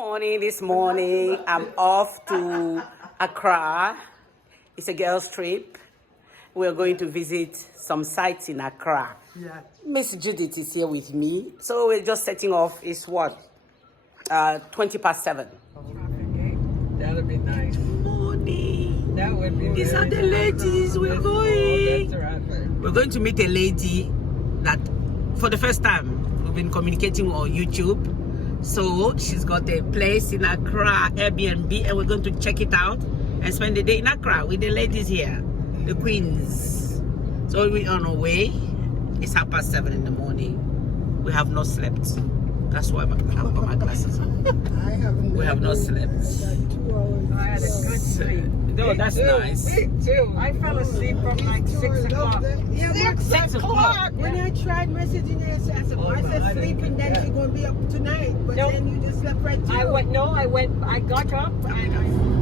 morning. This morning, I'm off to Accra. It's a girls' trip. We're going to visit some sites in Accra. Yeah. Miss Judith is here with me. So we're just setting off. It's what? 7:20. That'll be nice. Morning. That would be These are the ladies. We're going. We're going to meet a lady that, for the first time, we've been communicating on YouTube. So she's got a place in Accra, AirBnB, and we're going to check it out and spend the day in Accra with the ladies here, the queens. So we're on our way. It's 7:30 in the morning. We have not slept. That's why I've got my glasses on. We have not slept. I had a good sleep. No, that's nice. Me too. I fell asleep from like 6 o'clock. Yeah, 6 o'clock. When I tried messaging her, I said, I said sleeping, then she's going to be up tonight. But Nope. then you just slept right through. I got up and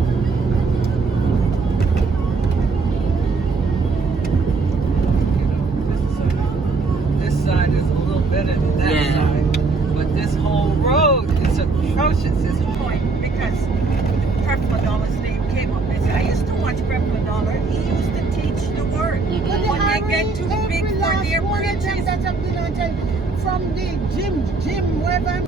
This side is a little better than that Yeah. side. But this whole road is atrocious. It's because Prep name came up. They said, I used to watch Prep He used to teach the word. But When they get too big for their bridges. That's something I tell you. From the gym, wherever.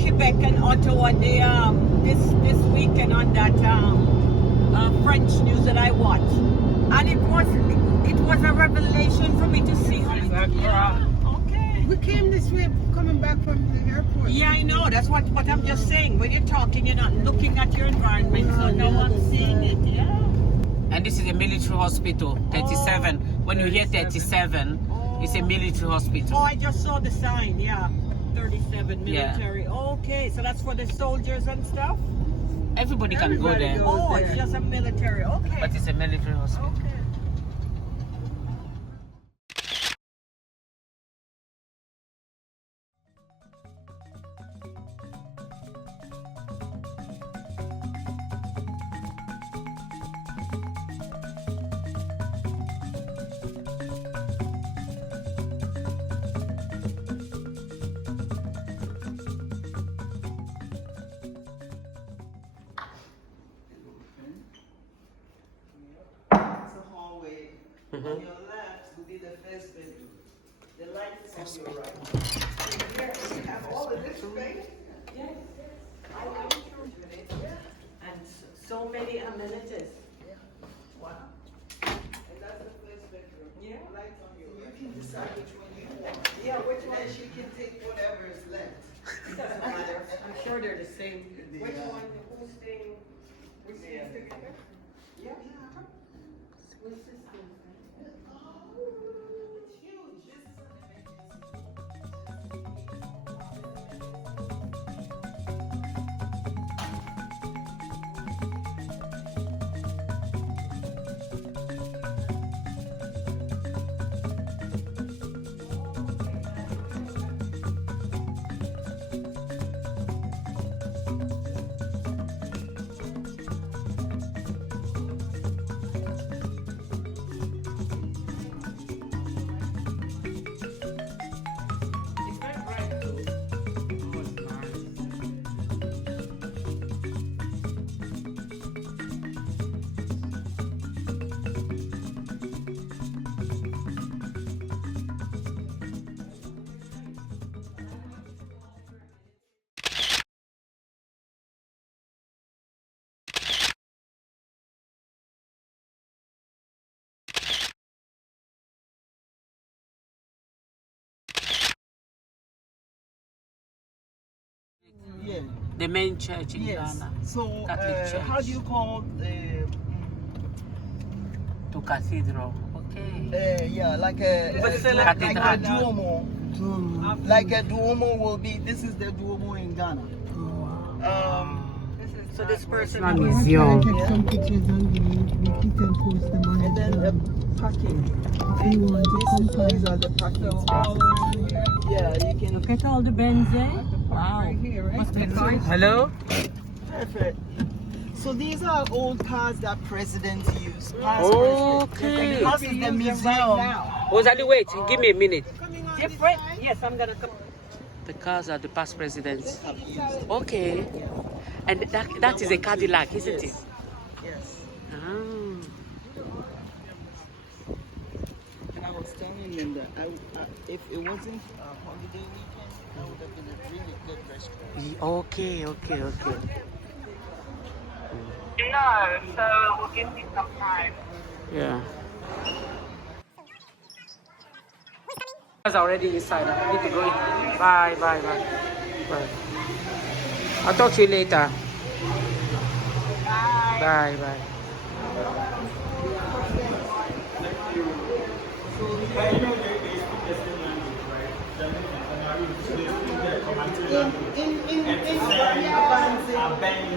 Quebec and Ottawa, they this weekend on that French news that I watched, and it was a revelation for me to see how. Yeah, okay. We came this way coming back from the airport. Yeah, I know. That's what I'm just saying. When you're talking, you're not looking at your environment. So now I'm seeing it. Yeah. And this is a military hospital, 37. When you hear 37, it's a military hospital. Oh, I just saw the sign. Yeah, 37 military. Yeah. Okay, so that's for the soldiers and stuff. Everybody can go there, Oh, it's just a military. Okay. but it's a military hospital. Okay. On your left will be the first bedroom. The light is on your right. Here we have all of this space. Yes. And so many amenities. Wow. And that's the first bedroom. Yeah. Lights on your right. You can decide which one you want. Yeah, which And one? then she can take whatever is left. Doesn't matter. I'm sure they're the same. The, Which uh, one? Who's staying? We're staying together? Yeah. We're sisters. It's huge. This is an emergency. It's very bright too. Oh, it's nice. Yeah. The main church in Yes. Ghana. So, Catholic church. how do you call To cathedral. Okay. yeah, like a Cathedral. Duomo. Like a Duomo will be. This is the Duomo in Ghana. So this person One was is young. Take some pictures and we keep and post them on And then parking. you want to come These are the parking spaces. Yeah, you can. Look at all the Benze. Wow. Right here, right? Must be nice. Hello? Perfect. So these are old cars that presidents use. Okay. house is the museum. Rosalie, wait, give me a minute. Different? Yes, I'm gonna come. The cars are the past presidents. Okay. And that is a Cadillac, isn't it? Yes. Ah. And I was telling them that if it wasn't a holiday weekend, that would have been a really good restaurant. Okay. No, so we'll give me some time. Yeah. Guys are already inside. I need to go in. Bye. I'll talk to you later. Bye.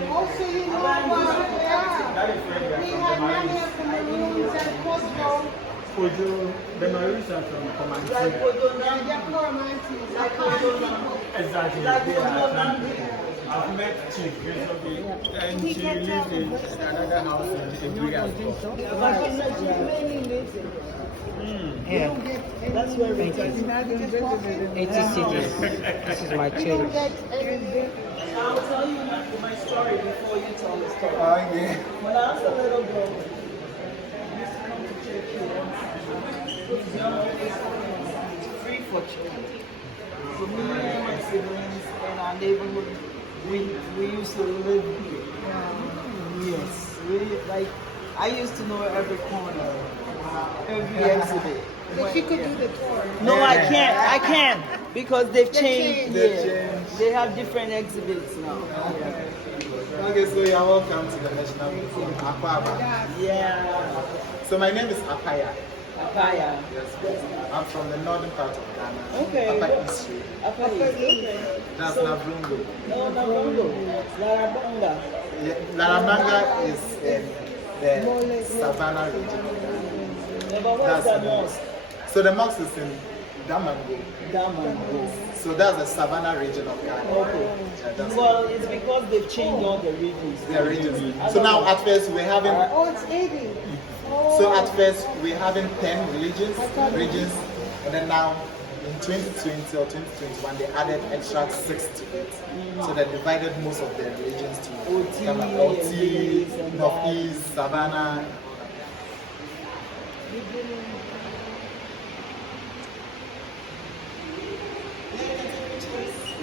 Also, you know what? We had many of the Maroons and Kojo. The Maroons are from Comanche. Yeah, they're Comanche. Exactly. I've met Chief recently, and she lives in another house in Korea. Yeah. That's where we Thank you. 80 cities. This is my change. I'll tell you my story before you tell the story. Oh, yeah. When I was a little girl, I used to come to church here once. It's free for children. So me and my siblings in our neighborhood, we used to live here. Yes. I used to know every corner, every exhibit. But she could do the tour. No, I can't because they've changed. They've Yeah. changed. They have different exhibits now. Okay, so you're welcome to the National Museum, Accra. Yeah. So my name is Apaya. Apaya. Yes, I'm from the northern part of Ghana. Okay. Upper East Street. Okay. That's Navrungo. No, Nkrumah. Larabanga. Larabanga is in the Savannah region of Ghana. Yeah, but what's That's that mosque? So the mosque is in Damango. Damango. So that's the Savannah region of Ghana. Okay. Yeah, that's Well, it's because they've changed all the regions. the region. So now at first we're having Oh, it's 80. So at first we're having 10 regions, and then now in 2020 or 2021 they added extra 6 to it. So they divided most of the regions to OT, OT, and Northeast, Savannah. You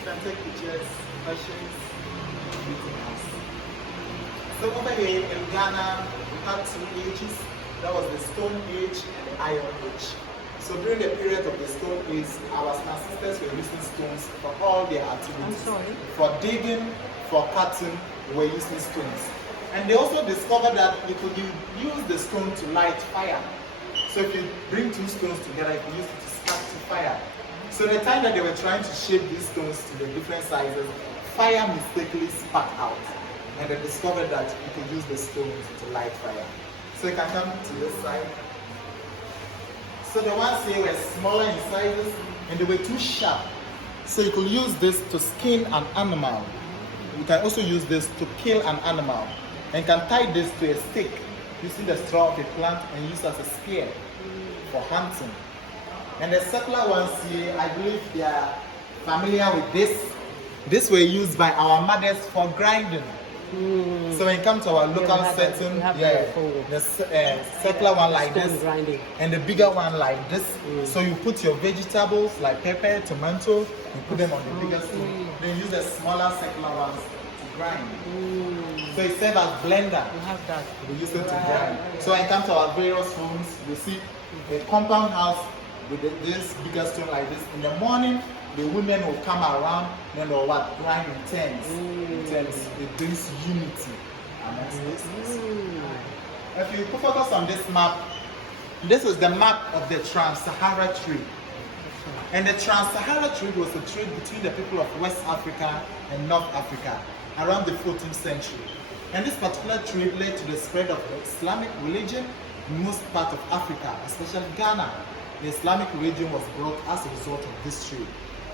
can take pictures, questions, everything else. So over here in Ghana, we had 2 ages. That was the Stone Age and the Iron Age. So during the period of the Stone Age, our ancestors were using stones for all their activities. For digging, for cutting, we were using stones. And they also discovered that you could use the stone to light fire. So if you bring 2 stones together, you can use it to spark to fire. So the time that they were trying to shape these stones to the different sizes, fire mistakenly sparked out. And they discovered that you could use the stones to light fire. So you can come to this side. So the ones here were smaller in sizes and they were too sharp. So you could use this to skin an animal. You can also use this to kill an animal. And you can tie this to a stick using the straw of a plant and use as a spear for hunting. And the circular ones here, I believe they are familiar with this. These were used by our mothers for grinding. So when you come to our local setting, the circular one like this, grinding. and the bigger one like this. So you put your vegetables like pepper, tomato, you put them on the bigger stone. Then use the smaller circular ones to grind. So it serves as blender. We have that. We use it to grind. So when you come to our various homes, you see a compound house with this bigger stone like this. In the morning, the women will come around, then they'll grind in turns. It brings unity amongst this. If you focus on this map, this is the map of the Trans-Sahara trade. And the Trans-Sahara trade was a trade between the people of West Africa and North Africa around the 14th century. And this particular trade led to the spread of the Islamic religion in most parts of Africa, especially Ghana. The Islamic religion was brought as a result of this trade.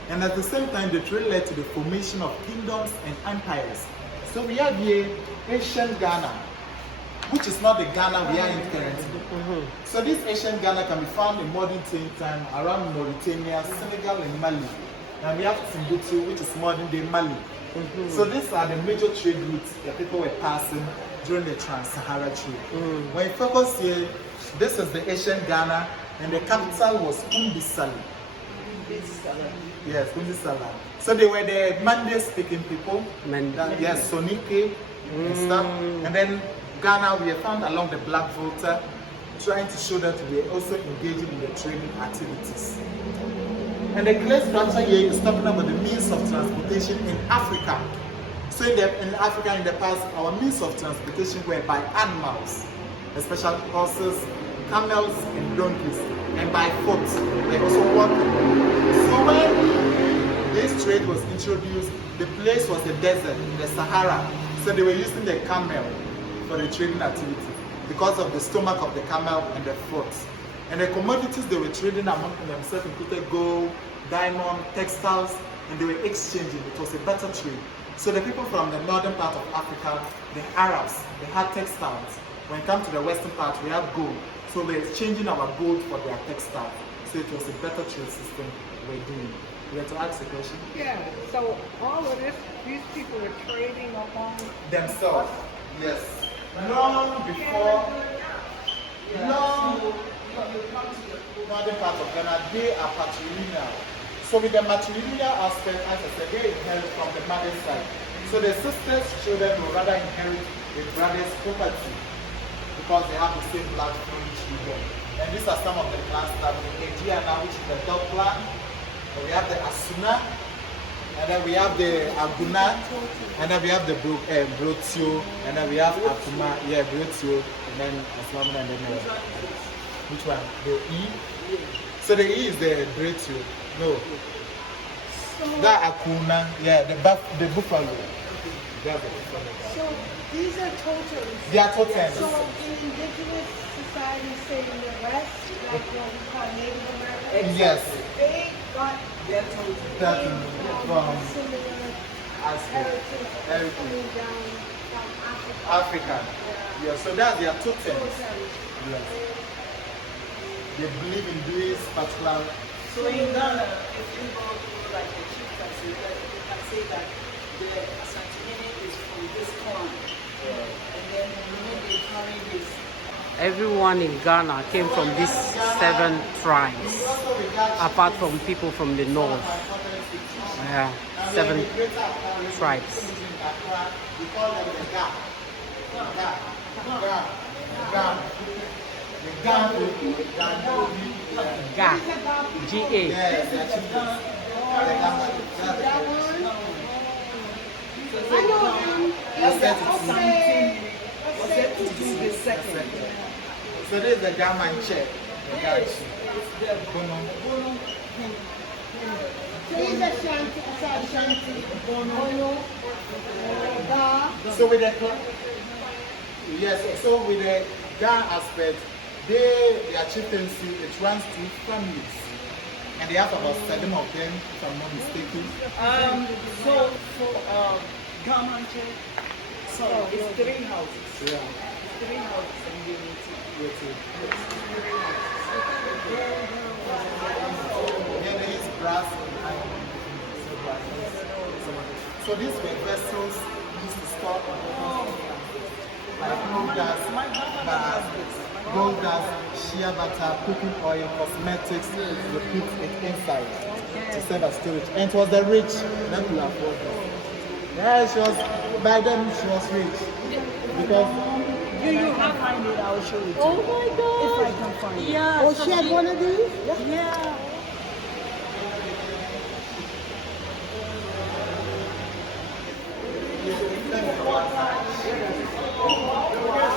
And at the same time, the trade led to the formation of kingdoms and empires. So we have here ancient Ghana. which is not the Ghana we are in currently. So this ancient Ghana can be found in modern day time around Mauritania, Senegal, and Mali. And we have Timbuktu, which is modern day Mali. So these are the major trade routes that people were passing during the Trans-Sahara trade. When you focus here, this is the ancient Ghana, and the capital was Umbisali. Yes, Umbisala. So they were the Mande speaking people. Yes, Sonike and stuff. And then Ghana, we are found along the Black Volta, trying to show that we are also engaging in the trading activities. And the clay structure here is talking about the means of transportation in Africa. So in Africa in the past, our means of transportation were by animals, especially horses, camels, and donkeys, and by foot. They also walking. So when this trade was introduced, the place was the desert, the Sahara. So they were using the camel for the trading activity because of the stomach of the camel and the foot. And the commodities they were trading among themselves included gold, diamond, textiles, and they were exchanging. It was a better trade. So the people from the northern part of Africa, the Arabs, they had textiles. When it comes to the western part, we have gold. So we're exchanging our gold for their textiles. So it was a better trade system we're doing. You have to ask a question? Yeah, so all of this, these people were trading among Themselves, yes. Long before, northern part of Ghana, they are patrilineal. So with the matrilineal aspect, as I said, they inherit from the mother's side. So the sisters' children will rather inherit the brother's property because they have the same blood flowing through them. And these are some of the clans that we have here now, which is the dog clan. And we have the Asuna, and then we have the Aguna, and then we have the Brotio, and then we have Akuma, Brotio, and then Asmama, and then which one? The E? So the E is the Brotio. No. That Akuna, the buffalo. That's the buffalo. So these are totems. They are totems. So in indigenous societies, say in the West, like what we call Native Americans, Yes. they got That from similar heritage coming down from Africa. Africa. Yeah, so that's their totems. Yes. They believe in this particular. So in Ghana, if you go to like the chieftaincy, you can say that the Asantini is from this clan. And then they carry this. Everyone in Ghana came from these 7 tribes, apart from people from the north. 7 tribes. We call them the Ga. Ga. G-A. Yes, they are chieftains. I know them. So this is the Gaman check. The Gachi. These are Ashanti, Bono, Ga. So with the Ga aspect, their chieftaincy, it runs through families. And they have about 7 of them, if I'm not mistaken. So for Gamanche, so it's 3 houses. Yeah. 3 houses and unity. Yeah, they use brass and iron. So these were vessels used to store like gold dust, shea butter, cooking oil, cosmetics. They put it inside to serve as storage. And it was the rich that could afford it. Yeah, she was, by then she was rich. Because You have find it, I'll show it to Oh you. my God. If I can find it. Yeah. Oh, so she had one of these? Yeah.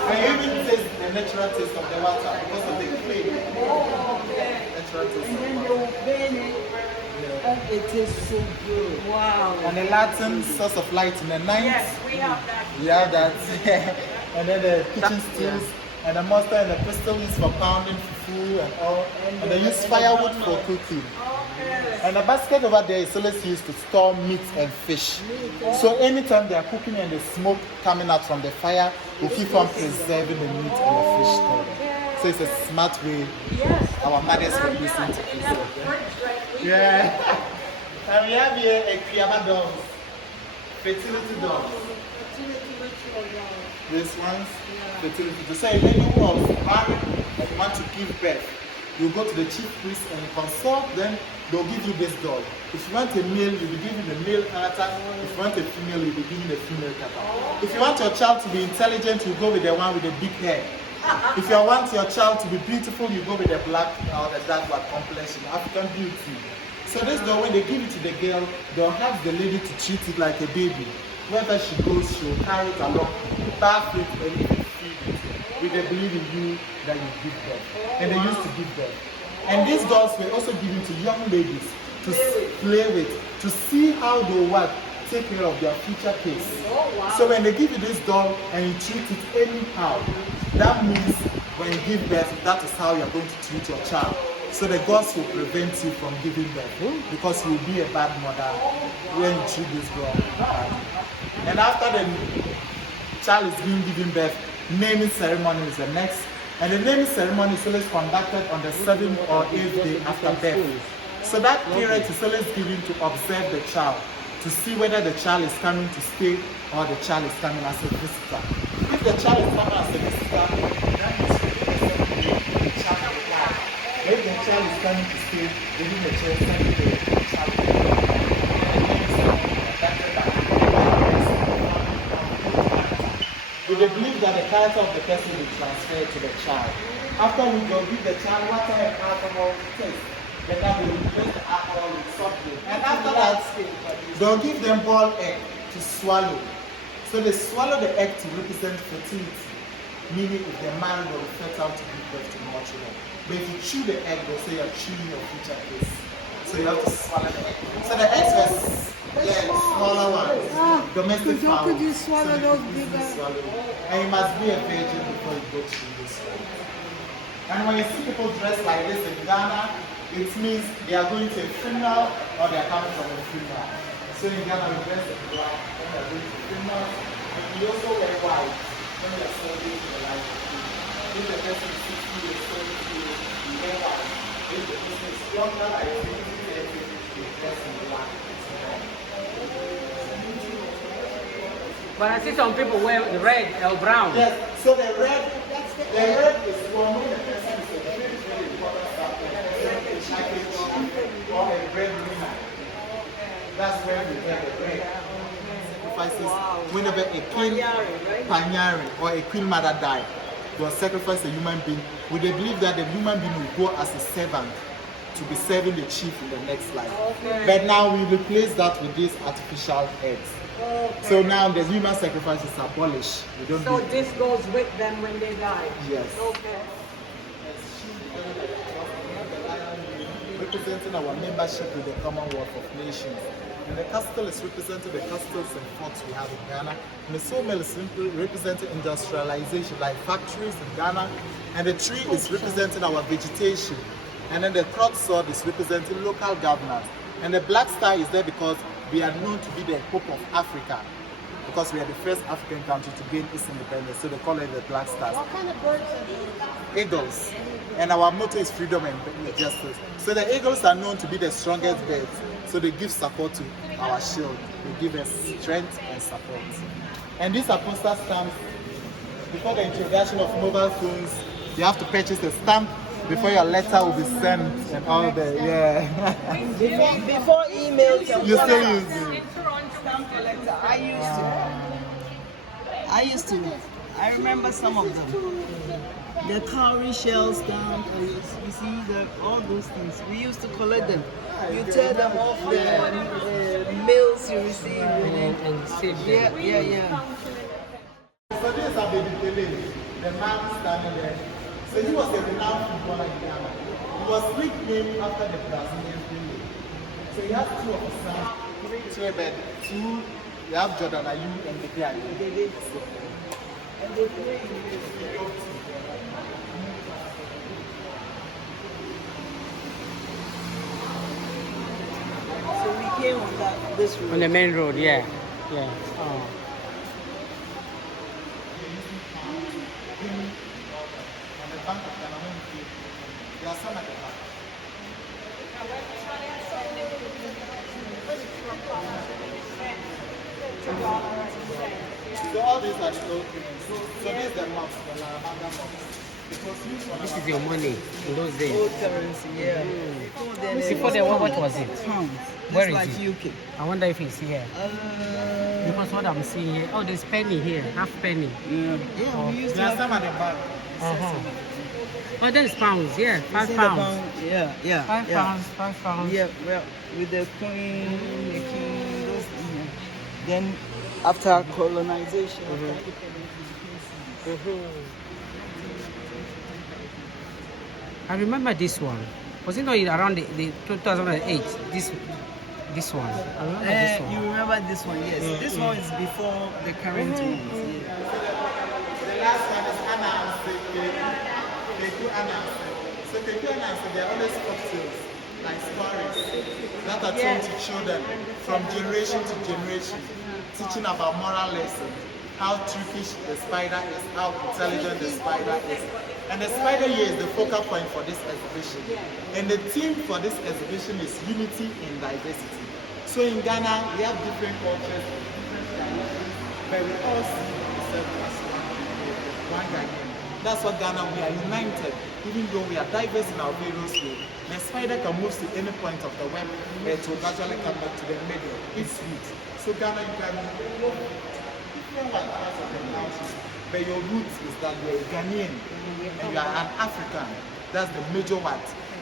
I even taste the natural taste of the water because of the clay. Natural taste And of then water. they will burn it, and it tastes so good. Wow. And the Latin source of light in the night. Yes, we have that. We have that. And then the kitchen stools and the mustard and the pestle used for pounding fufu and all. And they use firewood for cooking. And the basket over there is always used to store meat and fish. So anytime they are cooking and the smoke coming out from the fire will keep on preserving the meat and the fish there. So it's a smart way our mothers were using to preserve. Yeah. And we have here a Kwame dog, fertility dog. This one's fertility. So a lady who was married and want to give birth, you go to the chief priest and consult, then they'll give you this dog. If you want a male, you'll be given the male character. If you want a female, you'll be given the female character. If you want your child to be intelligent, you go with the one with the big hair. If you want your child to be beautiful, you go with the black or the dark black complexion, African beauty. So this dog, when they give it to the girl, they'll have the lady to treat it like a baby. Wherever she goes, she'll carry it along, bath it, and feed it. With the belief in you that you give birth. And they used to give birth. And these dolls were also given to young ladies to play with, to see how they will take care of their future kids. So when they give you this doll and you treat it anyhow, that means when you give birth, that is how you're going to treat your child. So the gods will prevent you from giving birth because you will be a bad mother when you treat this girl bad. And after the child is being given birth, naming ceremony is the next. And the naming ceremony is always conducted on the 7th or 8th day after birth. So that period is always given to observe the child, to see whether the child is coming to stay or the child is coming as a visitor. If the child is coming as a visitor, that means the child will die. If the child is coming to stay, within the child the child will die. They believe that the character of the person will transfer to the child. After we go give the child water and alcohol to taste, then they will replace the alcohol with something. And after that, they'll give them boiled egg to swallow. So they swallow the egg to represent fertility, meaning if they're married or fertile to give birth to more children. But if you chew the egg, they'll say you're chewing your future kids. So you have to swallow the egg. So the eggs were smaller ones, domestic fowl. Could you swallow those bigger? And you must be a virgin before you go through this. And when you see people dressed like this in Ghana, it means they are going to a funeral or they are coming from a funeral. So in Ghana, we dress in black when they are going to funerals. And we also wear white when we are celebrating the life of people. If the person is 60 years, 70 years, we wear white. If the person is younger, like 50 years, we dress in black. But I see some people wear red or brown. Yes, so the red is one when the person is a very, very important factor. A package or a bread winner. That's where we wear the red. Sacrifices whenever a king, panyari, or a queen mother died, they will sacrifice a human being. We believe that the human being will go as a servant to be serving the chief in the next life. But now we replace that with these artificial eggs. So now the human sacrifice is abolished. We don't So do this goes with them when they die? Yes. Okay. Representing our membership with the Commonwealth of Nations. And the castle is representing the castles and forts we have in Ghana. And the sawmill is simply representing industrialization, like factories in Ghana. And the tree is representing our vegetation. And then the crop sword is representing local governance. And the black star is there because we are known to be the hope of Africa. Because we are the first African country to gain its independence. So they call it the black stars. What kind of birds are these? Eagles. And our motto is freedom and justice. So the eagles are known to be the strongest birds. So they give support to our shield. They give us strength and support. And these are postal stamps. Before the introduction of mobile phones, you have to purchase a stamp before your letter will be sent and all the, Before email, you still use it. I remember some of them. The cowrie shells stamp, and you see all those things. We used to collect them. You tear them off the mails you receive And save them. Yeah. So this is a baby Pele, the man standing there. So he was a renowned footballer in Ghana. He was nicknamed after the Brazilian Pele. So he has two of his sons. Two, you have Jordan Ayew and the guy. And they play. came on this road. On the main road, yeah. Yeah. Oh. And the Bank of Ghana, when you came, there are some at the back. So all these are the old things. So this is the mosque, the Larabanga mosque. It was used for This is your money in those days. Old currency, yeah. Before then, it Before then, what was it? pounds. Where Just is like it? UK. I wonder if it's here. Because what I'm seeing here, oh, there's penny here, half penny. Yeah, Oh. we used to there are have some at the back. Oh, there's pounds, yeah, you 5 see the pounds. pound? Yeah, yeah. 5 yeah. pounds, 5 pounds. Yeah, well, with the queen, the king, those, yeah. Then after colonization, I remember this one. Was it not around the 2008? This one. I remember this one. You remember this one? Yes. This one is before the current ones. Yeah. The last one is Keku Anansi. So Keku Anansi, they are always cocktails, like stories that are told to children from generation to generation, teaching about moral lessons, how trickish the spider is, how intelligent the spider is. And the spider here is the focal point for this exhibition. And the theme for this exhibition is unity in diversity. So in Ghana, we have different cultures, different traditions, but we all see ourselves as one Ghanaian. That's what Ghana, we are united. Even though we are diverse in our various ways, the spider can move to any point of the web, but it will gradually come back to the middle, its root. So Ghana, you can go different parts of the country, but your root is that you're a Ghanaian and you are an African. That's the major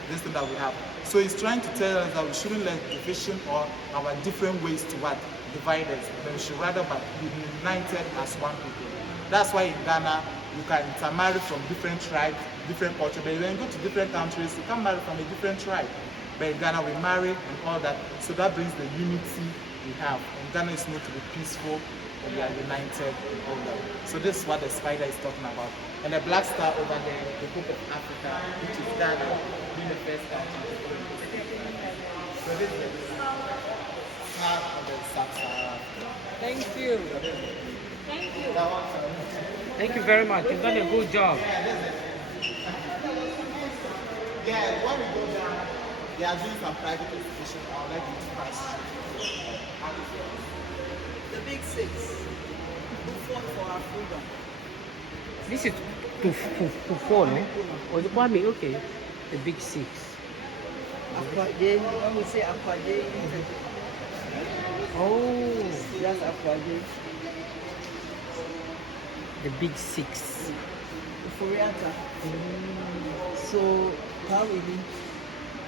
this thing that we have. So he's trying to tell us that we shouldn't let division or our different ways to divide us, but we should rather be united as one people. That's why in Ghana, you can intermarry from different tribes, different cultures, but when you go to different countries, you can marry from a different tribe. But in Ghana, we marry and all that, so that brings the unity we have. And Ghana is known to be peaceful, and we are united and all that. So this is what the spider is talking about. And the black star over there, the Hope of Africa, which is Ghana, being the first country. So this is the star of the Sahara. Thank you. That one. Thank you very much. You've done a good job. Yeah, when we go down, they are doing some private exhibition. I'll let you pass. The big six who fought for our freedom. This is to four, no? Or the Kwame, okay. The big six. Akwaje, when we say Akwaje, Oh, that's Akwaje. the big six. Furiata. So, how will he?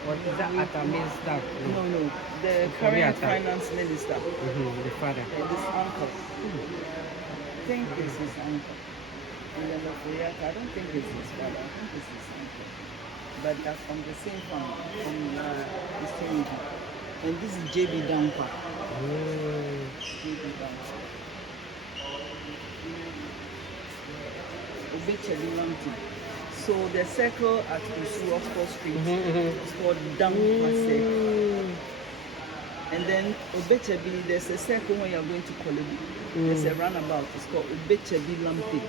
What is that? Ata means that. No, the current finance minister, The father. and his uncle. I think it's his uncle. I don't think it's his father, I think it's his uncle. But that's from the same family, from the same. And this is JB Dampa. JB Dampa. So the circle at Usu Oxford Street is called Dampa Circle. And then Obechebi, there's a circle when you're going to Kolobi. There's a roundabout, it's called Obechebi Lampi.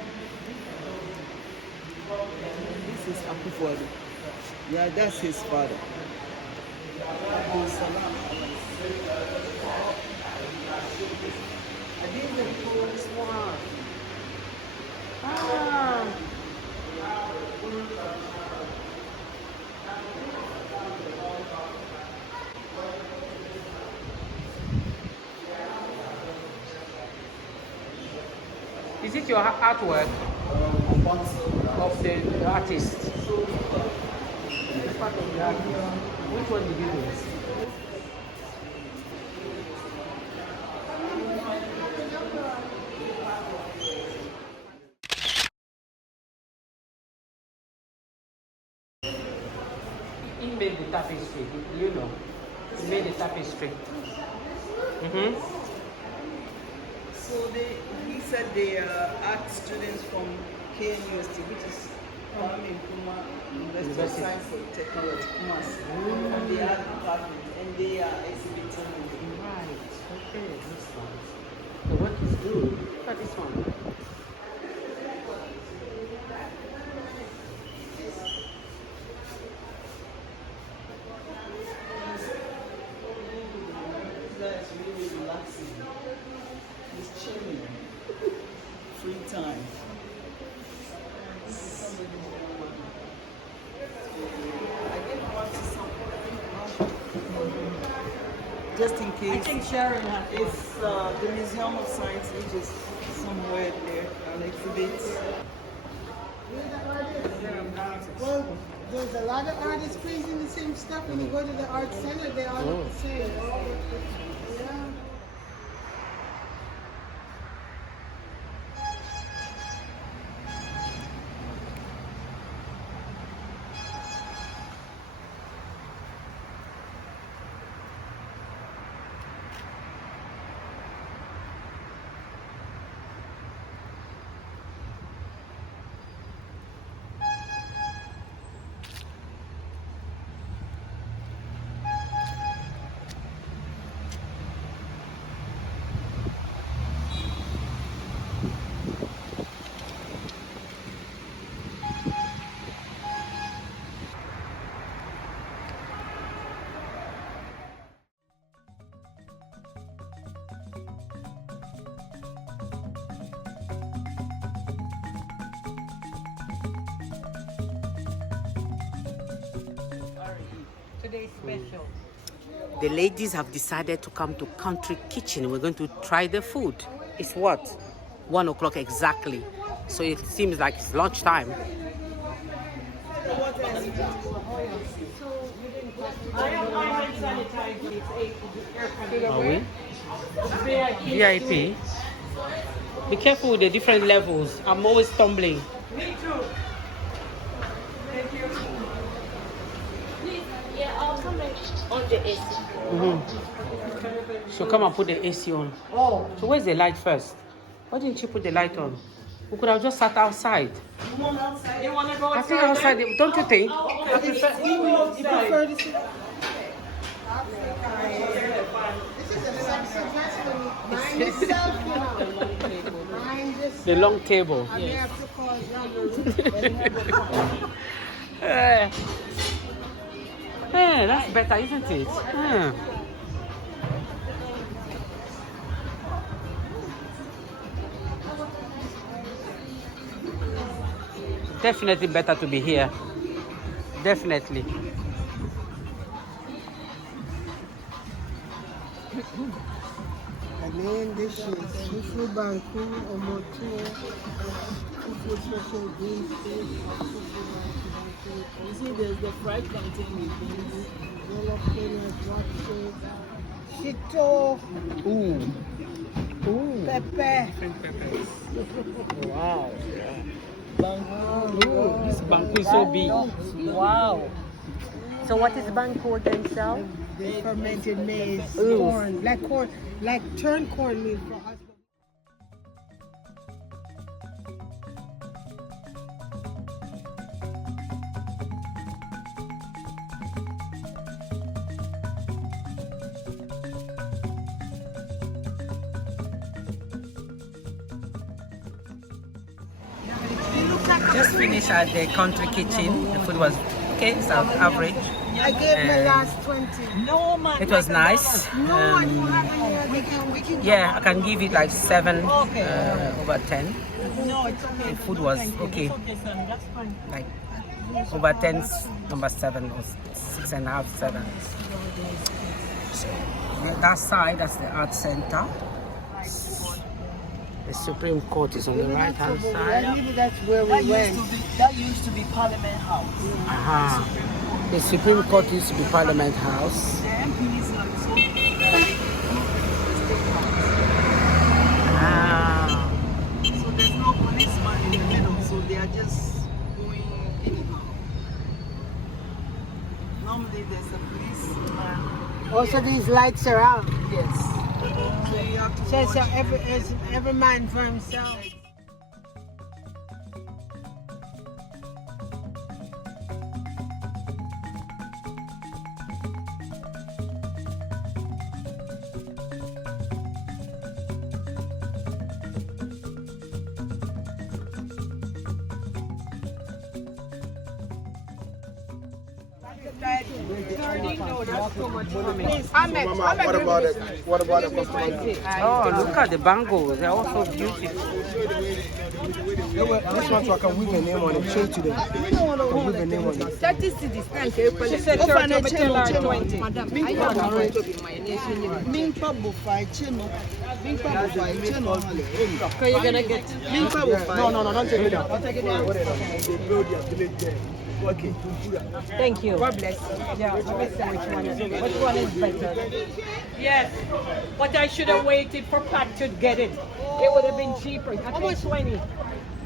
This is Akufuado. Yeah, that's his father. I didn't know this one. Is it your artwork of the artist? Which one did you do? He made the tapestry, you know. He made the tapestry. So he said they are art students from KN University, which is Kwame Nkrumah University of Science and Technology, Kumasi. And they are department and they are exhibiting. Right. Okay. This one. The work is good. Look at this one. That's really relaxing. It's chilling. Free time. Just in case. I think Sharon has It's the Museum of Science, which is somewhere there, an exhibit. Well, there's a lot of artists praising the same stuff. When you go to the art center, they all look the same. Yeah. today's special. The ladies have decided to come to Country Kitchen. We're going to try the food. It's what? 1 o'clock exactly. So it seems like it's lunchtime. I have my hand sanitizer. It's 8. Are we? VIP. Be careful with the different levels. I'm always stumbling. Me too. Thank you. Yeah, I'll come on the AC. So come and put the AC on. Oh, So where's the light first? Why didn't you put the light on? We could have just sat outside. you want to go I think outside? outside, don't you think? Okay, you prefer This is a sexy dress for me. Mine is self, you know. Mine is The long table. I may have to call That's better, isn't it? Definitely better to be here. Definitely. The main dishes, fufu banku, omoto, fufu special green fish, fufu banku. You see, there's the fried plantain with beans. Roll of peanut, rock cake, shito, pepper. Wow. Oh, This banku is so big. Wow. So what is banku again, Sal? the fermented maize, Ooh. corn, like turned cornmeal for us. Just finished at the Country Kitchen. The food was okay, it's average. I gave my last 20. No, man. It was nice. No, I don't have any other. We can Yeah, I can give it like 7 Okay. over 10. No, it's okay. The food was Thank you. okay. It's okay, son. That's fine. Like over 10, number 7 or 6.5, 7. So, that side, that's the art center. The Supreme Court is on the right hand side. Maybe that's where we went. That used to be Parliament House. The Supreme Court used to be Parliament House. The MPs are so Ah. So there's no policeman in the middle, so they are just going anyhow. Normally there's a policeman. Also, these lights are out. Yes. So you have to So it's watch. every man for himself. No, that's too much for me. What about the customer? Oh, look at the bangles. They're also beautiful. This one, so I can weave a name on it. Show it to them. I can weave a name on it. 30 cities. She said 30, but tell her 20. Mingpa bufai chino. Mingpa bufai chino. Okay, you're gonna get. Mingpa bufai. No, don't take it down. I'll take it down. They build their village there. Okay. Thank you. God bless. Yeah, let me see which one is better. Yes, but I should have waited for Pat to get it. It would have been cheaper. I paid 20.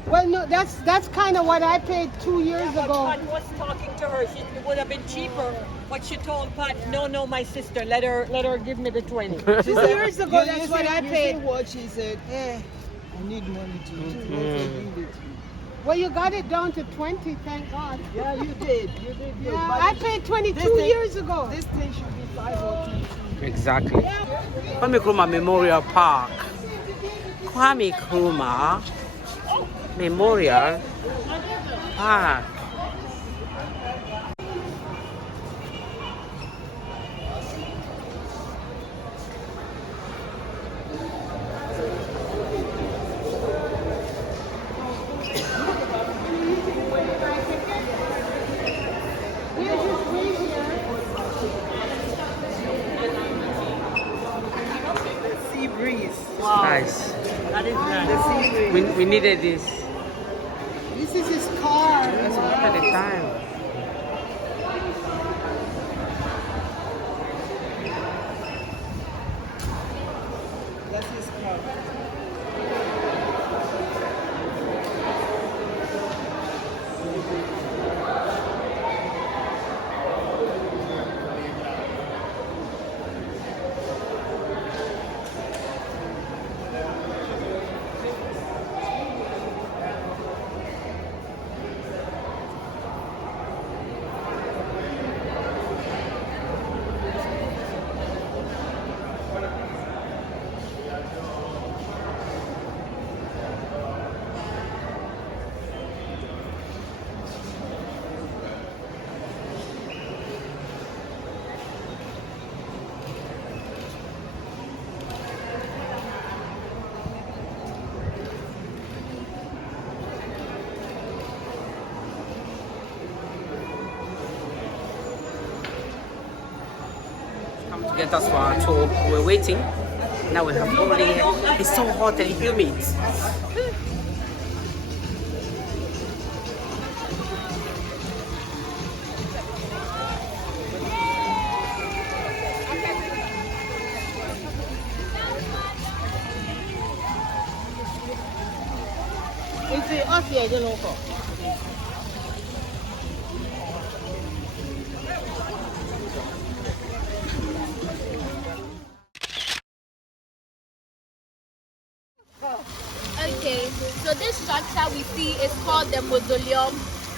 Well, no, that's kind of what I paid 2 years But ago. Pat was talking to her. It would have been cheaper, but she told Pat, no, my sister, let her give me the 20. 2 years ago, that's what I You paid. see what she said? I need money to give it to you. Well, you got it down to 20, thank God. Yeah, you did. You did. Yeah, But I paid 22 this thing- years ago. This thing should be 5 or 2. Exactly. Kwame Nkrumah Memorial Park. Kwame Nkrumah Memorial Park. Sea breeze. Nice. That is nice. The sea breeze. We needed this. This is his car. Let's look at the time. That's his car. Come to get us for our tour. We're waiting. Now we have only. It's so hot and humid. Okay, so this structure we see is called the mausoleum,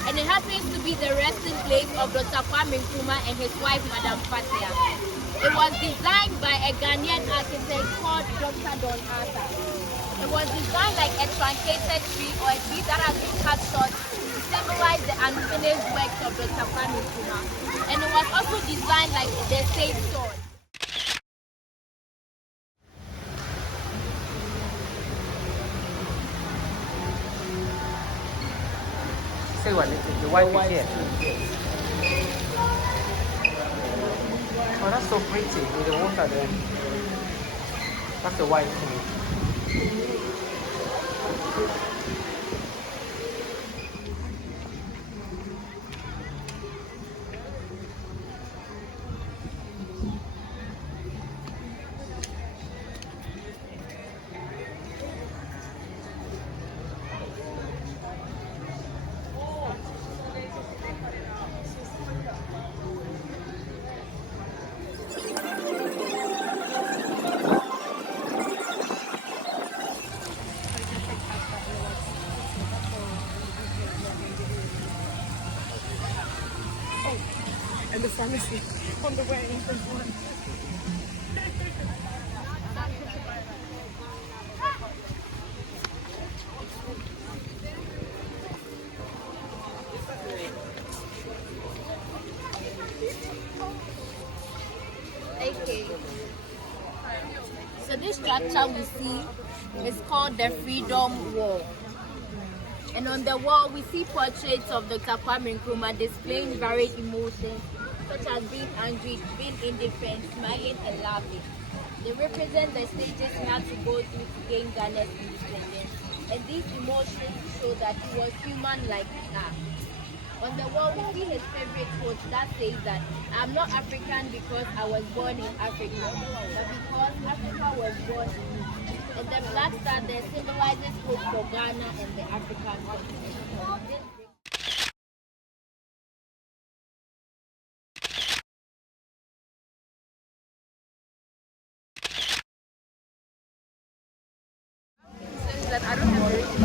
and it happens to be the resting place of Dr. Kwame Nkrumah and his wife, Madam Fatia. It was designed by a Ghanaian architect called Dr. Don Arthur. It was designed like a truncated tree or a tree that has been cut short to symbolize the unfinished works of Dr. Kwame Nkrumah. And it was also designed like the same sword. Say what? The white is here. Oh, that's so pretty with the water there. That's the white thing. And the pharmacy on the way. this structure we see is called the Freedom Wall. And on the wall, we see portraits of Dr. Kwame Nkrumah displaying varied emotions, such as being angry, being indifferent, smiling, and laughing. They represent the stages he had to go through to gain Ghana's independence. And these emotions show that he was human like we are. On the wall, we see his favorite quote that says that, "I'm not African because I was born in Africa, but because Africa was born in me." And the black star there symbolizes hope for Ghana and the African continent.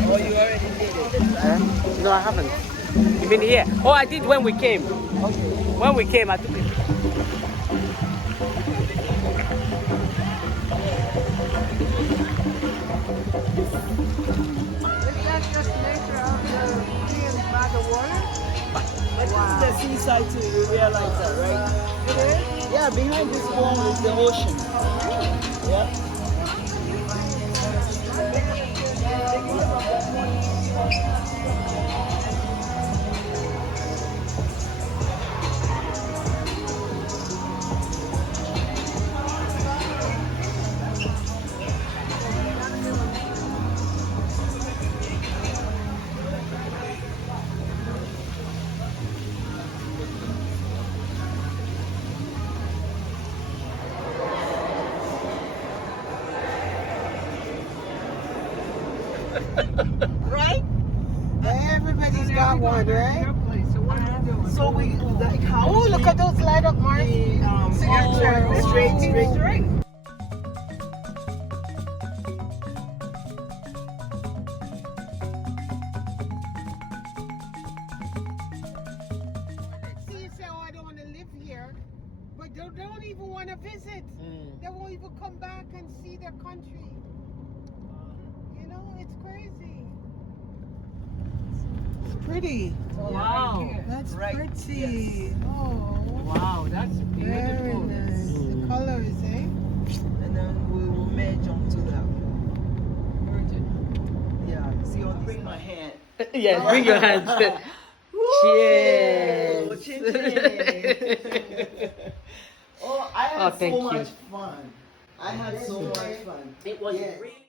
Oh, you already did it? No, I haven't. You been here? Oh, I did when we came. Okay. When we came, I took it. Is that just nature of the being by the water? But this is the seaside too, you realize that, right? It is? Yeah, behind this wall is the ocean. Yeah. Right? Everybody's got one, right? So we like how? Oh, look at those light up marks. Straight. See, you say, "Oh, I don't want to live here," but they don't even want to visit. They won't even come back and see their country. You know, it's crazy. It's pretty. Wow. That's Right. pretty. Yes. Oh, Wow, that's very beautiful. nice. The colors, eh? And then we will merge onto that. Yeah. See, I'll bring my hand. Yes, bring your hands. Oh, Cheers. chin chin. Oh, I had Oh, thank so you. much fun. I had so much fun. It was Yes. really